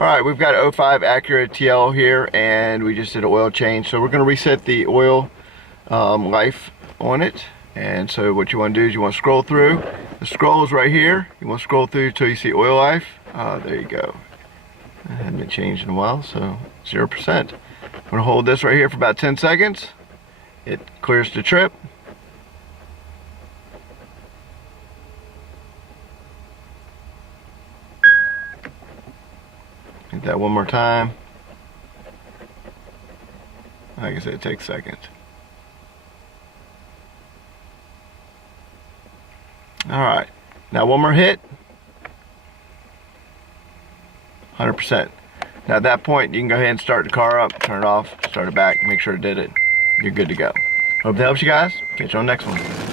Alright, we've got 05 Acura TL here, and we just did an oil change. So we're going to reset the oil life on it. And so what you want to do is you want to scroll through. The scroll is right here. You want to scroll through until you see oil life. There you go. It hadn't been changed in a while, so 0%. I'm going to hold this right here for about 10 seconds. It clears the trip. Hit that one more time. Like I said, it takes seconds. Alright, now one more hit. 100%. Now at that point, you can go ahead and start the car up, turn it off, start it back, make sure it did it. You're good to go. Hope that helps you guys. Catch you on the next one.